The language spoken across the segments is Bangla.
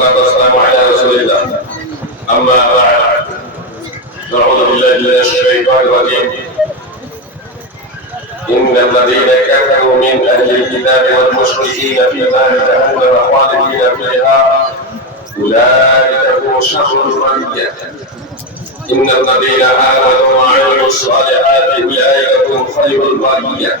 والصلاة والسلام على رسول الله. أما بعد نعوذ بالله من الشيطان الرجيم. إن الذين كفروا من أهل الكتاب والمشركين في نار جهنم خالدين فيها. أولئك هم شر البرية إن الذين آمنوا وعملوا الصالحات أولئك هم خير البرية.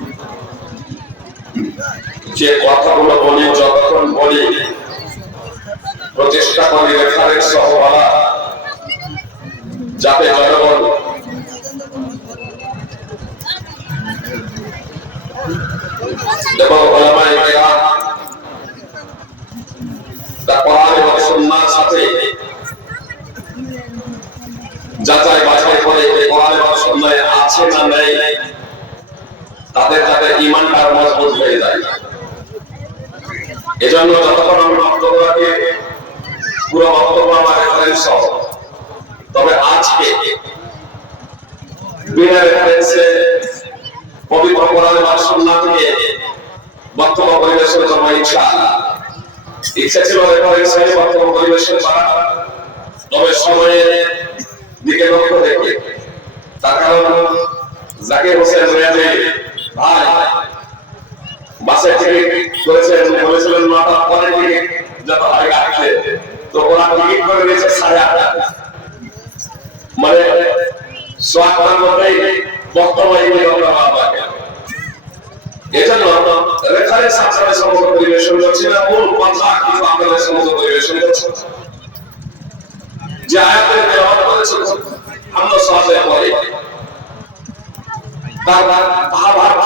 যে কথাগুলো বলি, যতক্ষণ বলি, প্রচেষ্টা করি রেফারেন্স সহ বলা, যাতে জনগণ তাদের যাতে ইমানটা মজবুত হয়ে যায়। এজন্য যতক্ষণ আমি বক্তব্য রাখি, পুরো বক্তব্য আমার রেফারেন্স সহ তবে আজকে বিনা রেফারেন্সে পবিত্র কোরআন সুন্নাহ থেকে বক্তব্য পরিবেশন করব ইচ্ছা ইচ্ছা ছিল রেফারেন্স নিয়ে বক্তব্য পরিবেশন করা, তবে সময়ের দিকে লক্ষ্য রেখে, তার কারণ জাকির হোসেন রিয়াজে, ভাই বাসে টিকিট করেছেন বলেছিলেন নটা পরে টিকিট যত হয় কাটতে তো ওরা টিকিট করে দিয়েছে সাড়ে আটটা মানে সোয়াটার মধ্যেই বক্তব্য এই আমরা বাবাকে এজন্য রেফারেন্স আপনাদের সমস্ত পরিবেশন করছি না মূল কথা কিন্তু আপনাদের সমস্ত পরিবেশন করছি যে আয়াতের তেলাওয়াত করেছে আমরা সহজে পড়ি তার ভাবার্থ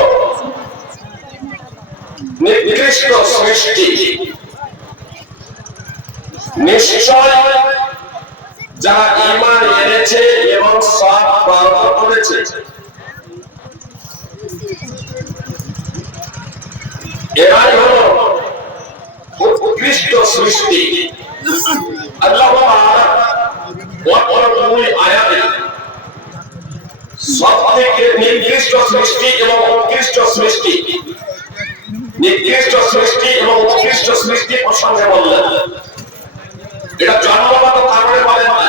নিকৃষ্ট সৃষ্টি নিশ্চয় যারা ইমান এনেছে এবং সৎ কর্ম করেছে। এরাই হলো উৎকৃষ্ট সৃষ্টি। আল্লাহ ওয়াকুল আয়াতে সব থেকে নির্দিষ্ট সৃষ্টি এবং উৎকৃষ্ট সৃষ্টি নির্দিষ্ট সৃষ্টি এবং উৎকৃষ্ট সৃষ্টি প্রসঙ্গে বললেন। এটা জন্মগত কারণে বলেন না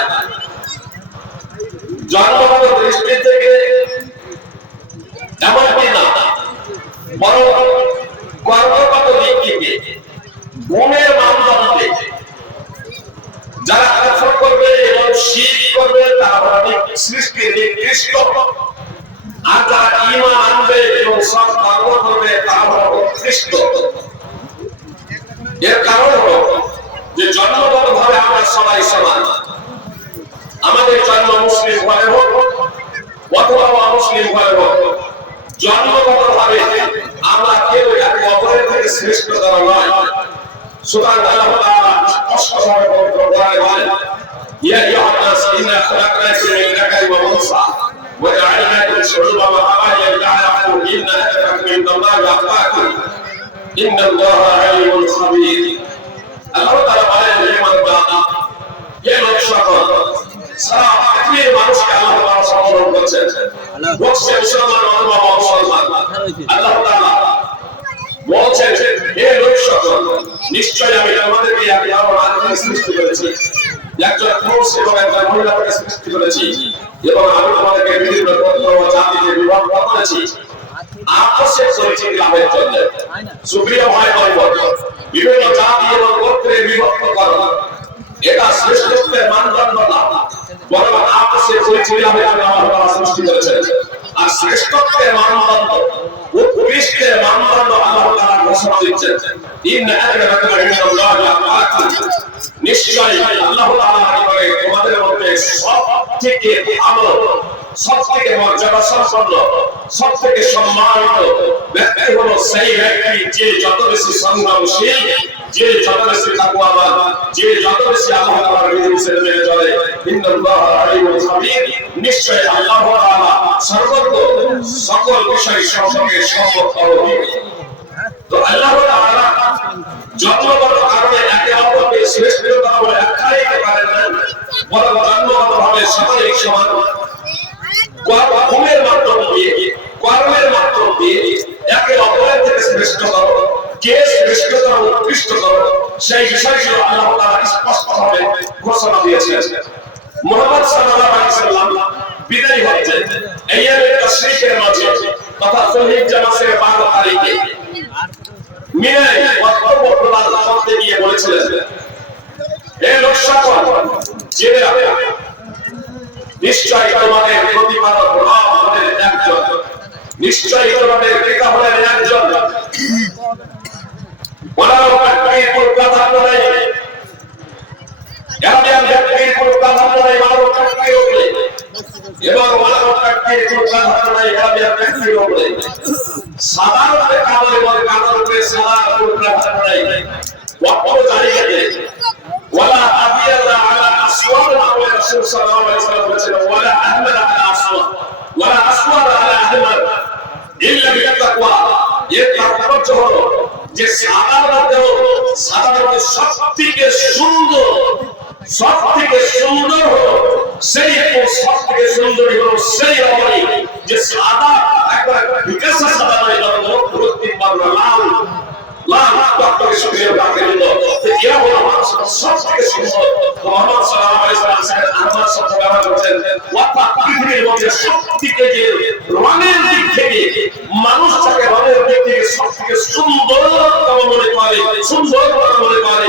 জন্মগত দৃষ্টি থেকে এমনটি না। বরং কর্মগত দিক থেকে গুণের মানদণ্ডে যারা কঠোর করবে এবং শীত করবে, তারা সৃষ্টি নির্দিষ্ট আর যারা সব কর্ম করবে তারা হলো উৎকৃষ্ট এর কারণ হলো যে জন্মগত ভাবে আমরা সবাই সমান। আমাদের জন্ম মুসলিম ঘরে হোক, অথবা অমুসলিম ঘরে হোক জন্মগত ভাবে আমরা কেউ একে অপরের থেকে শ্রেষ্ঠ করা নয়। সুতরাং আল্লাহ তাআলা স্পষ্টভাবে পবিত্র কোরআনে বলেন ইয়া আইয়ুহান নাস, ইন্না খালাকনাকুম মিন যাকারিন ওয়া উনসা। وجعلناكم شعوبا وقبائل لتعارفوا إن أكرمكم عند الله أتقاكم إن الله عليم خبير আল্লাহ তাআলা বলেন হে মানবতা হে লোক সকল সারা পৃথিবীর মানুষকে আল্লাহ তাআলা সম্বোধন করছেন বলছে মুসলমান অথবা মুসলমান আল্লাহ তাআলা বলছেন হে লোক সকল নিশ্চয় আমি তোমাদেরকে এক ধর্ম আত্মীয় সৃষ্টি করেছি একজন পুরুষ এবং একজন মহিলা করে সৃষ্টি করেছি এবং আমি তোমাদেরকে বিভিন্ন গোত্র ও জাতিতে বিভক্ত করেছি। আকর্ষণ করেছি গ্রামের জন্য। সুপ্রিয় ভাই বলবত বিভিন্ন জাতি এবং গোত্রে বিভক্ত করা। এটা শ্রেষ্ঠত্বের মানদণ্ড না। বরং আকর্ষণ করেছি গ্রামের জন্য আমার সৃষ্টি করেছেন। আর শ্রেষ্ঠত্বের মানদণ্ড উৎকৃষ্টের মানদণ্ড আল্লাহ তারা ঘোষণা দিচ্ছেন। ইন্না আকরামাকুম ইনদাল্লাহি আতকাকুম নিশ্চয়ই আল্লাহ তোমাদের মধ্যে সবথেকে ভালো সবথেকে মর্যাদা সম্পন্ন সবথেকে সম্মানিত ব্যক্তি হলো সেই ব্যক্তি যে যত বেশি সংগ্রামশীল যে যত বেশি তাকওয়াবান, যে যত বেশি আল্লাহ তাআলার বিধিনিষেধ মেনে চলে। ইন্নাল্লাহ আলিমুল খাবীর। নিশ্চয় আল্লাহ তাআলা সর্বজ্ঞ সকল বিষয় সম্পর্কে সম্পর্ক তো আল্লাহ তাআলা জন্মগত কারণে একে শ্রেষ্ঠতা বলে আখ্যা দিতে পারেন না। বরং জন্মগতভাবে সকলেই সমান কর্মের মাঝে তথা শহীদ জামাতের 12 তারিখে। মিনায় বক্তব্য প্রদান করতে গিয়ে বলেছিলেন হে লোক সকল জেনে রাখো নিশ্চয় তোমাদের প্রতিপালক রব হলেন একজন নিশ্চয় তোমাদের থেকে সুন্দর সব থেকে সুন্দর হলো সেই সব থেকে সুন্দরী হলো সেই অবনী যে সাদা একবার বিকাশা সাদা নয় বরং রক্তিম লাল লাল রঙের দিক থেকে সব থেকে সুন্দর মনে করে, সুন্দর মনে করে।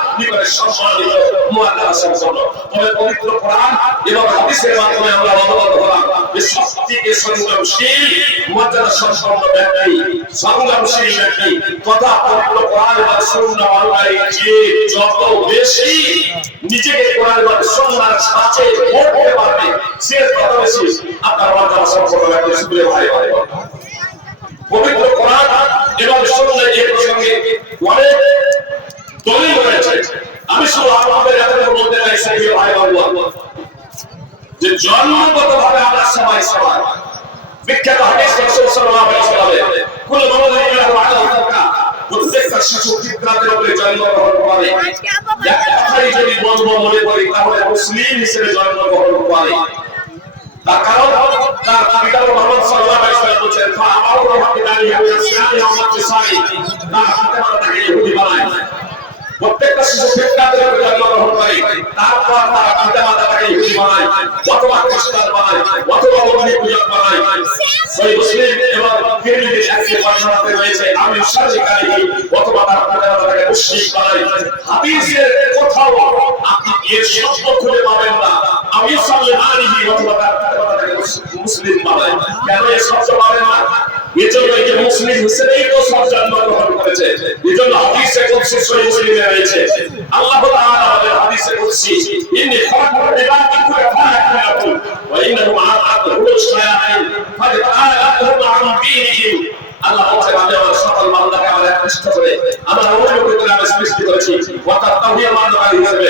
নিকটে সম্মানিত মুআদ্দাব সম্পন্ন তবে পবিত্র কোরআন এবং হাদিসের মাধ্যমে আমরা অবগত হলাম যে সবথেকে সংযমশীল মুআদ্দাব সম্পন্ন ব্যক্তি সংযমশীল ব্যক্তি তথা পবিত্র কোরআন এবং সুন্নাহ অনুযায়ী যে যত বেশি নিজেকে কোরআন এবং সুন্নাহর সাথে পড়তে পারবে, সে তত বেশি আপনার মুআদ্দাব সম্পন্ন ব্যক্তি সুরে ভাই ভাই পবিত্র কোরআন এবং সুন্নাহ এই প্রসঙ্গে অনেক দলিল রয়েছে আমি শুধু আপনাদের এতটুকু বলতে চাই, সেই ভাই বাবু যে জন্মগতভাবে আমরা সবাই সবাই বিখ্যাত হাদিস রাসূল সাল্লাল্লাহু আলাইহি ওয়াসাল্লাম কুল মাওলানা আলা তাকা প্রত্যেকটা শিশু ফিতরাতের উপরে জন্মগ্রহণ করে। একটা যদি বলব মনে করি, তাহলে মুসলিম হিসেবে জন্মগ্রহণ করে। তার কারণ, তার পিতা মুহাম্মদ সাল্লাল্লাহু আলাইহি ওয়াসাল্লাম বলেছেন, ফা আমারু হাকিদানি ইয়াসনানি উম্মত সানি তার পিতা তাকে ইহুদি বানায়। প্রত্যেকটা শিশু ফিতরাতের উপরে জন্মগ্রহণ করে, তারপর তার পিতা মাতা তাকে ইহুদি বানায়, অথবা খ্রিস্টান বানায়, অথবা অগ্নি পূজক বানায়। সেই মুসলিম এবং তিরমিজির একটি বর্ণনাতে রয়েছে, আমি সাজিকারী অথবা তার পিতা মাতা তাকে মুশরিক বানায়। হাদিসের কোথাও আপনি এর শব্দ খুঁজে পাবেন না। আমি সাল্লাল্লাহু আলাইহি অথবা তার পিতা মাতা তাকে মুসলিম বানায় কেন এই শব্দ পাবেন না? এজন্য যে মুসলিম হিসেবেই তো সব জন্মগ্রহণ করেছে। এজন্য হাদিসে কুদসি সহিহ মুসলিমে রয়েছে। আল্লাহ তাআলা আমাদের হাদিসে কুদসি, ইন্নী খালাকতুল ইবাদি কুল্লাহুম ওয়া ইন্নাহুম আ'আদুহু শায়াতিন ফাজআলাহুম আন দীনিহিম। আল্লাহ বলছেন আমি আমার সকল বান্দাকে আমার একনিষ্ঠ করে, আমার অনুমতি করে আমি সৃষ্টি করেছি। অর্থাৎ তাওহীদ মানকারী হিসেবে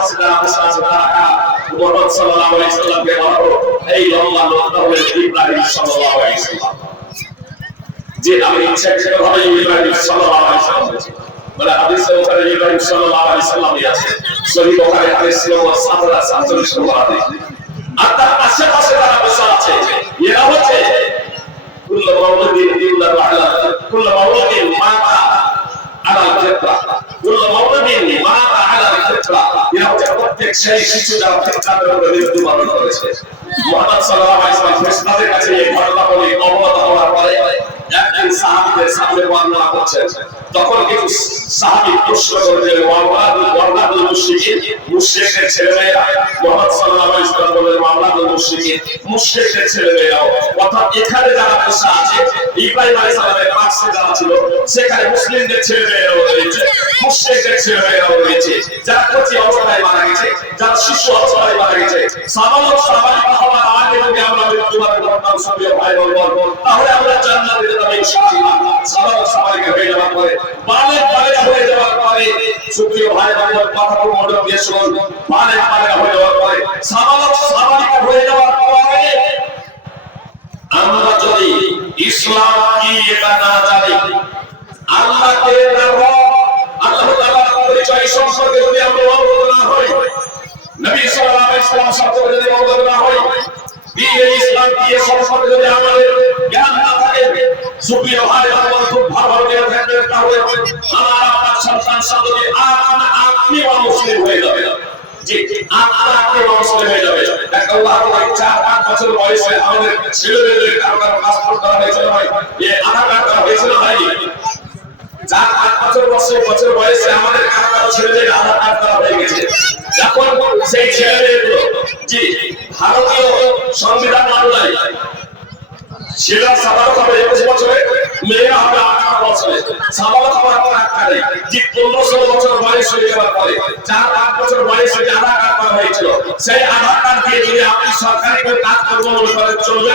আছে তারা কারা মুহাম্মদ সাল্লাল্লাহু আলাইহি ওয়াসাল্লামকে বলো এই লম্বা লোকটা হলেন ইব্রাহিম সাল্লাল্লাহু আলাইহি ওয়াসাল্লাম যে আমি ইচ্ছাকৃতভাবে ইব্রাহিম সাল্লাল্লাহু আলাইহি ওয়াসাল্লাম বলেছি বলে হাদিসে ওখানে ইব্রাহিম সাল্লাল্লাহু আলাইহি ওয়াসাল্লামই আছে সহিহ বুখারী হাদিস নম্বর 747 নম্বর হাদিস আর তার আশেপাশে ফিতরা এরা হচ্ছে প্রত্যেক সেই শিশু যারা ফিতরার উপরে মৃত্যু বরণ করেছে মুহাম্মদ সাল্লাল্লাহু আলাইহি ওয়াসাল্লাম ফেরেশতাদের কাছে এই ঘটনা বলে অবগত হওয়ার পরে একদিন সাহাবীদের সামনে বর্ণনা করছেন তখন কিছু সাহাবী প্রশ্ন করলেন ওয়াওয়াদুল ওয়াওয়াদুল মুশরিকিন মুশরিকদের ছেলেমেয়েরা মুহাম্মদ সাল্লাল্লাহু আলাইহি ওয়াসাল্লাম বলেন ওয়াওয়াদুল মুশরিকিন মুশরিকদের ছেলেমেয়েরাও। অর্থাৎ এখানে যারা বসে আছে, ইব্রাহিম আলাইহিস সালামের পাশে যারা ছিল, সেখানে মুসলিমদের ছেলেমেয়েরাও রয়েছে মুশরিকদের ছেলেমেয়েরাও রয়েছে। যারা কচি অবস্থায় মারা গেছে, যারা শিশু অবস্থায় মারা গেছে সাবালক সাবালিকা করতাম সবই ভাই বলব তাহলে আমরা জান্নাতে যেতাম ইনশাআল্লাহ। পরে আমরা যদি ইসলাম কি এটা না জানি, আল্লাহকে পরিচয় সম্পর্কে যদি আমরা অবগত না হই, নবী সাল্লাল্লাহু আলাইহি ওয়াসাল্লাম সম্পর্কে যদি অবগত না হই দ্বীন ইসলাম কি সম্পর্কে যদি আমাদের জ্ঞান না থাকে, সুপ্রিয় ভাই, আমার খুব ভালো জ্ঞান থাকবে, তাহলে আমার আপনার সন্তান সন্ততি আপনা আপনি মুসলিম হয়ে যাবে। জি আপনা আপনি মুসলিম হয়ে যাবে। একটা উদাহরণ হয় চার পাঁচ বছর বয়সে আমাদের ছেলেমেয়েদের কারও পাসপোর্ট করা হয়েছিল ভাই এ আধার কার্ড করা হয়েছিল ভাই যার আট বছর বছর বছর বয়সে আমাদের কারও ছেলেদের কার্ড করা হয়ে গেছে। এখন সেই ছেলেমেয়েগুলো জি, ভারতীয় সংবিধান অনুযায়ী ছেলেরা সাবালক হবে একুশ বছরে, মেয়েরা হবে আঠারো বছরে। হওয়ার পর একটা নেই যে পনেরো ষোলো বছর বয়স হয়ে যাওয়ার পরে চার পাঁচ বছর বয়সে যে আধার কার্ড করা হয়েছিল, সেই আধার কার্ড দিয়ে যদি আপনি সরকারি কাজ করব মনে করেন চলবে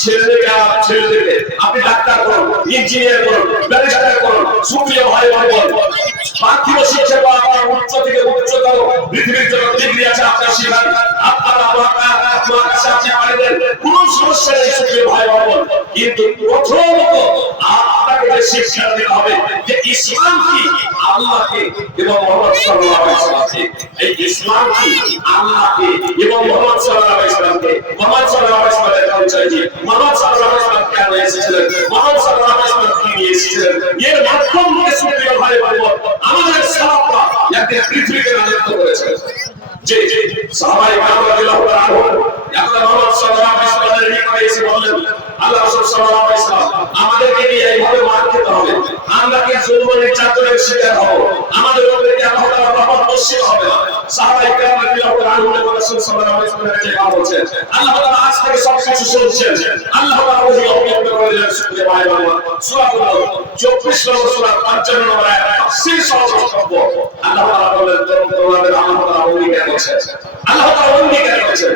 ছেলেদেরকে ছেলেদেরকে আপনি ডাক্তার করুন ইঞ্জিনিয়ার করুন ব্যারিস্টার করুন সুপ্রিয় ভাই বোন সমস্যা নেই, সুপ্রিয় ভাই বোন কিন্তু প্রথমত আপনাকে যে শিক্ষা দিতে হবে যে ইসলাম কি? আল্লাহকে এবং মোহাম্মদ সাল্লাল্লাহু আলাইহি ওয়াসাল্লামকে এই ইসলাম কি? আল্লাহকে এবং মোহাম্মদ সাল্লাল্লাহু আলাইহি ওয়াসাল্লামকে মোহাম্মদ সাল্লাল্লাহু আলাইহি ওয়াসাল্লামের পরিচয় দিয়ে মোহাম্মদ সাল্লাল্লাহু আলাইহি ওয়াসাল্লাম কেন এসেছিলেন? মোহাম্মদ সাল্লাল্লাহু আলাইহি ওয়াসাল্লাম কি নিয়ে এসেছিলেন? এর মাধ্যম সুপ্রিয় ভাই বোন, আমাদের সালাফরা একদিন পৃথিবীকে রাজত্ব করেছে। যে সাহাবায়ে কেরাম রাদিয়াল্লাহু আনহু আল্লাহ মোহাম্মদ সাল্লাল্লাহু আলাইহি ওয়াসাল্লামের নিকটে এসে বললেন আল্লাহ রাসূল সাল্লাল্লাহু আলাইহি ওয়াসাল্লাম আমাদেরকে নিয়ে এইভাবে মার খেতে হবে। আমরা কি জুলম নির্যাতনের উপরে কি আল্লাহ না সাহাবায়ে কেরাম রাদিয়াল্লাহু আনহু এবং রাসূল সাল্লাল্লাহু আলাইহি ওয়াসাল্লামের যে কথা বলছেন। আল্লাহ তাআলা আজ থেকে সব কিছু শুনছেন। আল্লাহ তাআলা ওই অভিযোগ করে দিলেন শুনতে ভাই বাবা সূরা 24 নম্বর সূরা 55 নম্বর আয়াত তাফসীর সহ বক্তব্য আল্লাহ তাআলা বলেন তোমাদের আল্লাহ তাআলা অঙ্গীকার করেছেন। আল্লাহ তাআলা অঙ্গীকার করেছেন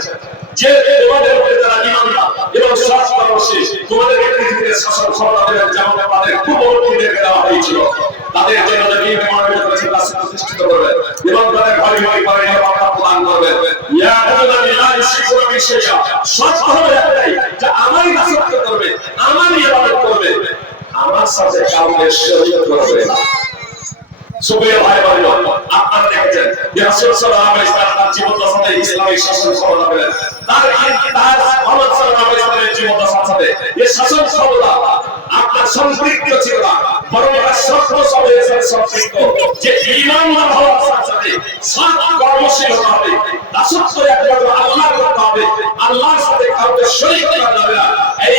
যে তোমাদের মধ্যে যারা ইমানদার এবং সৎ কর্মশীল তোমাদেরকে পৃথিবীতে শাসন দেবেন যেমন তাদের পূর্ববর্তীদেরকে দেওয়া হয়েছিল। তাদের জন্য দেখেছেন যে রাসূল সাল্লাল্লাহু আলাইহি ওয়াসাল্লাম জীবন দশাতে ইসলামী শাসন ক্ষমতা পেলেন তার ইন্তিহাজ মুহাম্মদ সাল্লাল্লাহু আলাইহি ওয়াসাল্লামের জীবন দশাতে এই শাসন ক্ষমতা আপনার সম্পৃক্ত ছিল না বরং এটা সত্য সবে সম্পৃক্ত যে ঈমান হওয়ার সাথে সাথে সৎ কর্মশীল হতে হবে দাসত্ব একমাত্র আল্লাহর করতে হবে আল্লাহর সাথে কাউকে শরীক করা যাবে না। এই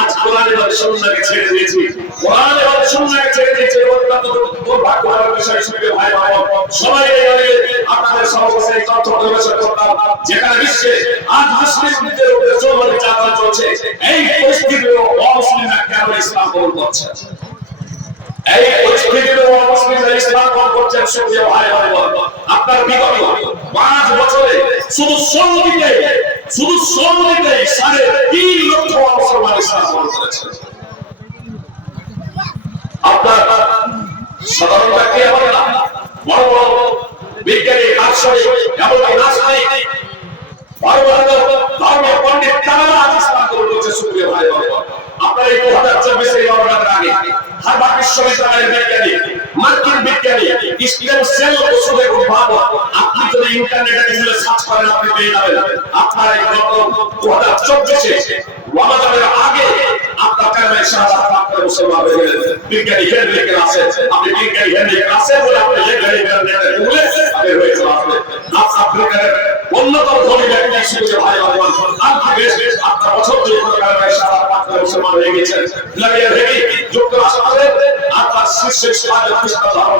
আজ কোরআন এবং সুন্নাহকে ছেড়ে দিয়েছি। কোরআন এবং সুন্নাহকে ছেড়ে দিয়েছি অত্যন্ত দুর্ভাগ্যজনক বিষয় সুন্দর ভাই বোন সবাই এই আপনাদের সর্বশেষ এই তথ্য পরিবেশন করতাম যেখানে বিশ্বে আজ মুসলিমদের উপরে জোর নির্যাতন চলছে। এই পরিস্থিতিতে অমুসলিমরা কেন ইসলাম কবুল করছে? এই পরিস্থিতিতে অমুসলিমরা ইসলাম কবুল করছেন সুপ্রিয় ভাই বোন আপনার বিগত পাঁচ বছরে শুধু সৌদিতে শুধু সৌদিতে সাড়ে তিন লক্ষ মুসলমান ইসলাম কবুল করেছেন আপনার সাধারণ ব্যক্তি হবে না? বড় বড় বিজ্ঞানী দার্শনিক এমনকি করছে ভাই আপনার এই দু হাজার চব্বিশে আগে বিশ্ববিদ্যালয়ের মার্কিন বিজ্ঞানী স্টিভেন সেল ওষুধের উদ্ভাবক আপনি যদি ইন্টারনেটে এগুলো সার্চ করেন, আপনি পেয়ে যাবেন। আপনার এই গত দু হাজার চব্বিশে রমাজানের আগে আপনার কারণে শাহাদাত লাভ মুসলমান হয়ে গেলেন। বিজ্ঞানী হেনরি ক্লাসে আপনি বিজ্ঞানী হেনরি ক্লাসে বলে আপনি ইন্টারনেটে গুগলে আপনি হয়ে আসবেন আফ্রিকার অন্যতম ধনী ব্যক্তি হিসেবে ভাই ভগবান আল্লাহ বেশ আপনার বছর ধরে কোনো কারণে শাহাদাত লাভ মুসলমান হয়ে গেছেন। ভ্লাদিমির হেগি যুক্তরাষ্ট্রে আপনার শীর্ষে সমাজের খ্রিস্ট ধর্ম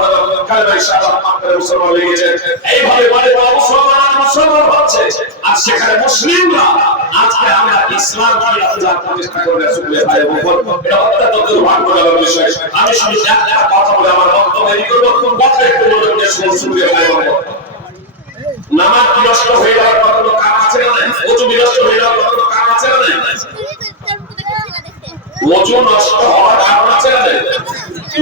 কারণে শাহাদাত লাভ মুসলমান হয়ে গেছেন। এইভাবে বলে বড় মুসলমান মুসলমান হচ্ছে। আর সেখানে মুসলিমরা, আজকে আমরা ইসলাম কি আজাদ প্রতিষ্ঠা করে রাসূলের ভাই বলব এটা অত্যন্ত দুর্ভাগ্যজনক বিষয়। আমি শুধু একটা কথা বলে আমার বক্তব্য এই করব কথা একটু মনোযোগ দিয়ে ভাই বলব নামাজ বিনষ্ট হয়ে যাওয়ার কতগুলো কারণ আছে না নাই? বিনষ্ট হয়ে যাওয়ার কতগুলো কারণ আছে না নাই? নষ্ট হওয়ার কারণ আছে না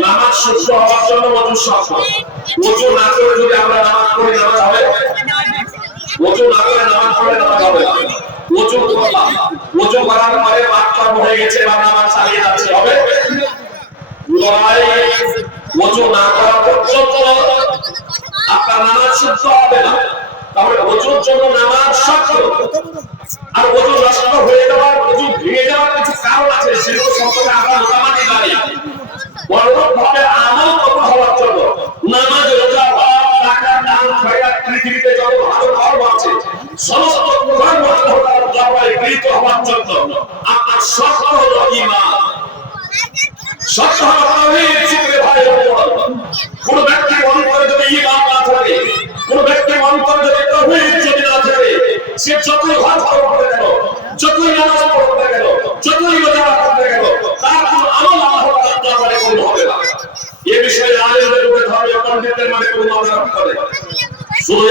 নামাজ শুদ্ধ হওয়ার জন্য অজু শর্ত অজু না করে যদি আমরা নামাজ পড়ি, নামাজ হবে? অজু না করে নামাজ পড়লে নামাজ হবে? অজু করলাম অজু করার পরে বাথরুম হয়ে গেছে বা নামাজ চালিয়ে যাচ্ছে, হবে? লড়াই অজু না করা পর্যন্ত আপনার নামাজ শুদ্ধ হবে না। তাহলে অজুর জন্য নামাজ শর্ত। আর অজু নষ্ট হয়ে যাওয়ার অজু ভেঙে যাওয়ার কিছু কারণ আছে, সেগুলো সম্পর্কে আমরা মোটামুটি জানি। অনুরূপভাবে আমল কবুল হওয়ার জন্য নামাজ রোজা যাকাত দান খয়রাত পৃথিবীতে যত ভালো ধর্ম আছে, সমস্ত ধর্ম আল্লাহর দরবারে গৃহীত হওয়ার জন্য। আপনার শর্ত হলো ঈমান। শর্ত হলো তাওহীদ, শুকরে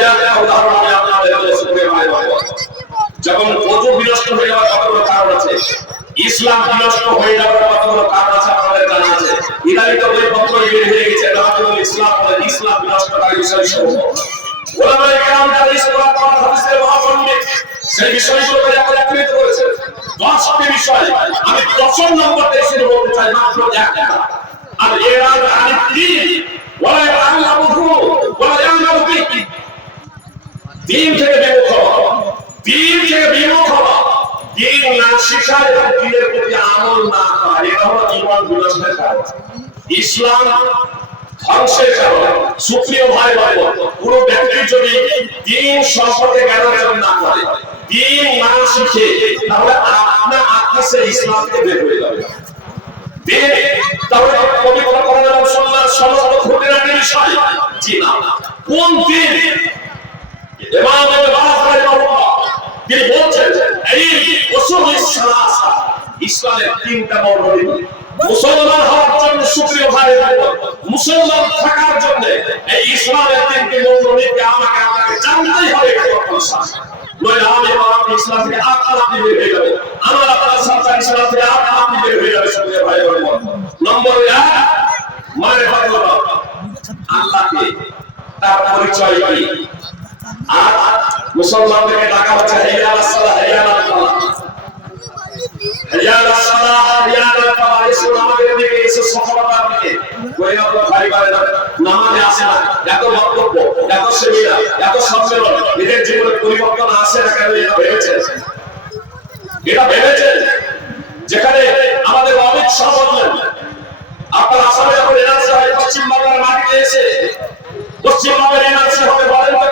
শুধু একটা উদাহরণ আমি আপনাদের বলে শুকরে ভাই যখন অজু বিনষ্ট হয়ে যাওয়ার কতগুলো কারণ আছে ইসলাম বিনষ্ট হয়ে যাওয়ার কতগুলো কারণ আছে আমাদের জানা আছে ইদানিত বই পত্র বের হয়ে গেছে রাহুল ইসলাম বলে ইসলাম বিনষ্টকারী বিষয় সমূহ ওলামায়ে কেরাম যারা ইসলাম কোরআন হাদিসের মহাপণ্ডিত সেই বিষয়গুলোকে একত্রিত করেছে দশটি বিষয় আমি দশম নম্বরটা এসে বলতে চাই মাত্র একটা আর এরা জানি কি ওলা বিহি দিন থেকে বিমুখ হওয়া। দিন থেকে বিমুখ হওয়া। দিন না শিখা এবং দিনের প্রতি আমল না করা, এটা হলো জীবন বিনষ্টের কারণ। ইসলাম ধ্বংসের কারণ, সুপ্রিয় ভাই ভাই কোন ব্যক্তি যদি দিন সম্পর্কে জ্ঞান অর্জন না করে, দিন না শিখে, তাহলে আপনা আপনি সে বের হয়ে যাবে কোন দিন ইমাম ইবনে রাহিমাহুল্লাহ তিনি বলছেন, এই উসুল সালাসা ইসলামের তিনটা মৌলিক মুসলমান হওয়ার জন্য সুপ্রিয় ভাই, মুসলমান থাকার জন্য এই ইসলামের তিনটি মৌলিককে আমাকে আপনাকে জানতেই হবে নইলে আমি এবং আপনি ইসলাম থেকে আপনার আপনি বের হয়ে যাবে আমার আপনার সাথে ইসলাম থেকে আপনার আপনি বের হয়ে যাবে সুপ্রিয় ভাই নম্বর এক মায়ের ভালো আল্লাহকে তার পরিচয় কি? মুসলমানদেরকে ডাকা হচ্ছে হাইয়া আলাস সালাহ হাইয়া আলাল ফালাহ হাইয়া আলাস হাইয়া আলাল ফালাহ এসে আমাদের দিকে এসে সফলতার দিকে। কই আমরা ভাই না নামাজে আসে না। এত বক্তব্য, এত সেমিনার, এত সম্মেলন, নিজের জীবনে পরিবর্তন আসে না কেন? এটা ভেবেছেন? এটা ভেবেছেন? যেখানে আমাদের শাহ বললেন, আপনার আসামে যখন এনআরসি হয় পশ্চিমবাংলার মাটিতে এসে পশ্চিমবঙ্গের এনআরসি হবে বলেন তো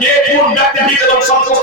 কে কোন ব্যক্তি দিতে এবং সমস্ত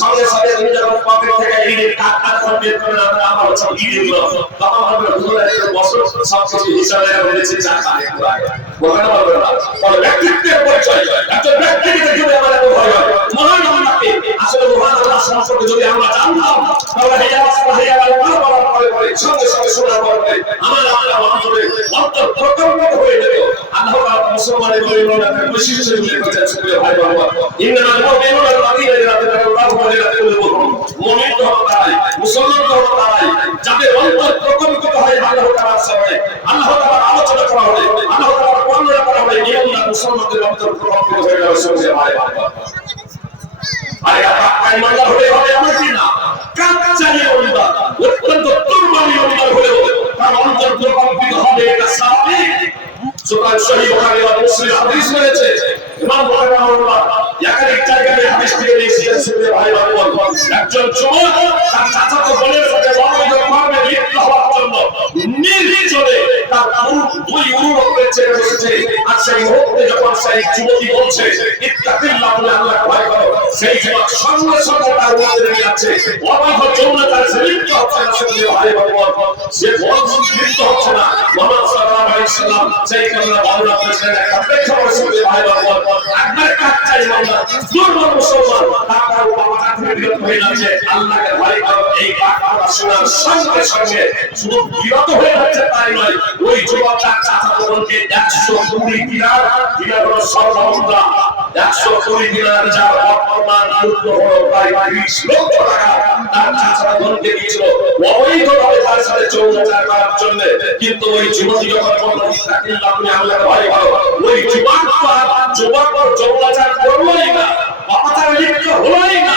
সঙ্গে সঙ্গে তুমি যখন পকেট থেকে ইডির কার্ড কার্ড করে বের করে আমরা আমার হচ্ছে ইডি দিল। তখন আমরা বছর সব কিছু হিসাবে রয়েছে চার টাকা বলতে পারবে না। ফলে ব্যক্তিত্বের পরিচয় একজন ব্যক্তিকে আলোচনা করা হলে আল্লাহ বর্ণনা করা হলে ইমান মুসলমানদের অন্তর প্রকম্পিত হয়ে গেল সুপ্রিয় ভাই বোনেরা আরে পাক্কা ইমানদার হলে হবে আমার কি না? কাচ্চা ইমানদার অত্যন্ত দুর্বল ইমানদার হলেও তার অন্তর প্রকম্পিত হবে, এটা স্বাভাবিক। সুতরাং সহি বুখারী ও মুসলিম হাদিস রয়েছে ইমাম বুখারী রাহিমাহুল্লাহ একাধিক জায়গায় হাদিস থেকে নিয়েছেন সুপ্রিয় ভাই বোন একজন যুবক তার চাচাতো বোনের সাথে অবৈধ কর্মে লিপ্ত হওয়ার জন্য নির্জনে তার দুই উরুরকে ছেড়ে বসেছে। আর সেই মুহূর্তে যখন সেই যুবতী বলছে ইত্তাকিল্লাহ বলে আল্লাহ ভয় করো সেই যুবক সঙ্গে সঙ্গে তার মধ্যে লেগে যাচ্ছে। অবৈধ যৌনতার সে লিপ্ত হচ্ছে না সুপ্রিয় ভাই বোন সে বলছে লিপ্ত হচ্ছে না। মোহাম্মদ সাল্লাল্লাহু আলাইহি সাল্লাম সেই কারণে বর্ণনা করেছিলেন একটা প্রেক্ষাপট সুপ্রিয় ভাই বোন একবার কাচ্চা ইমানদার দুর্বল মুসলমান তারপর বাবা থেকে বিরত হয়ে যাচ্ছে। আল্লাহকে ভয় করো এই শোনার সঙ্গে সঙ্গে শুধু বিরত হয়ে যাচ্ছে, তাই নয়। ওই যুবক তার চাচা বোনকে একশো কুড়ি দিনার দিনার হলো স্বর্ণমুদ্রা একশো কুড়ি দিনার যার বর্তমান মূল্য হলো প্রায় বিশ লক্ষ টাকা, তার চাচারা বোনকে দিয়েছিল। অবৈধভাবে তার সাথে চৌরাচার করার জন্য। কিন্তু ওই যুবতী যখন বলল ইত্তাকিল্লাহ তুমি আল্লাহকে ভয় করো ওই যুবক যুবক চৌরাচার করলোই না বাবা তার লিপ্ত হলোই না।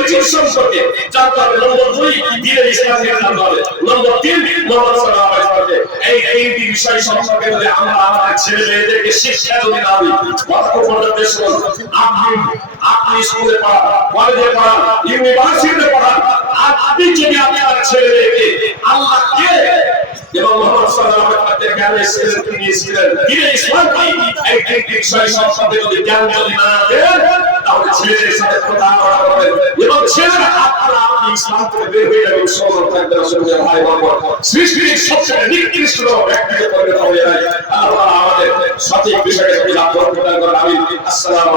পরিচয় সম্পর্কে জানতে হবে। নম্বর দুই দিনের ইসলামকে জানতে হবে। নম্বর তিন মোহাম্মদ সাল্লাল্লাহু আলাইহি ওয়াসাল্লাম এই তিনটি বিষয় সম্পর্কে যদি আমরা আমাদের ছেলে মেয়েদেরকে শিক্ষা যদি না দিই কত পর্যন্ত আপনি আপনি স্কুলে পড়ান, কলেজে পড়ান, ইউনিভার্সিটিতে পড়ান, আপনি যদি আপনার ছেলে মেয়েকে আল্লাহ কে এবং মোহাম্মদ সাল্লাল্লাহু আলাইহি ওয়াসাল্লাম জ্ঞান এসেছিলেন তিনি এসেছিলেন দিনের ইসলাম কি এই বিষয় সম্পর্কে যদি জ্ঞান যদি না দেন তাহলে ছেলেদের সাথে বলা হবে এবং ছেলেরা আপনারা আপনি ইসলাম থেকে বের হয়ে যাবে মুসলমান থাকবে সঙ্গে ভাই বলব সৃষ্টির সবচেয়ে নিকৃষ্ট ব্যক্তিকে পরিণত হয়ে আল্লাহ আমাদের সঠিক বিষয়ে আমি আসসালামু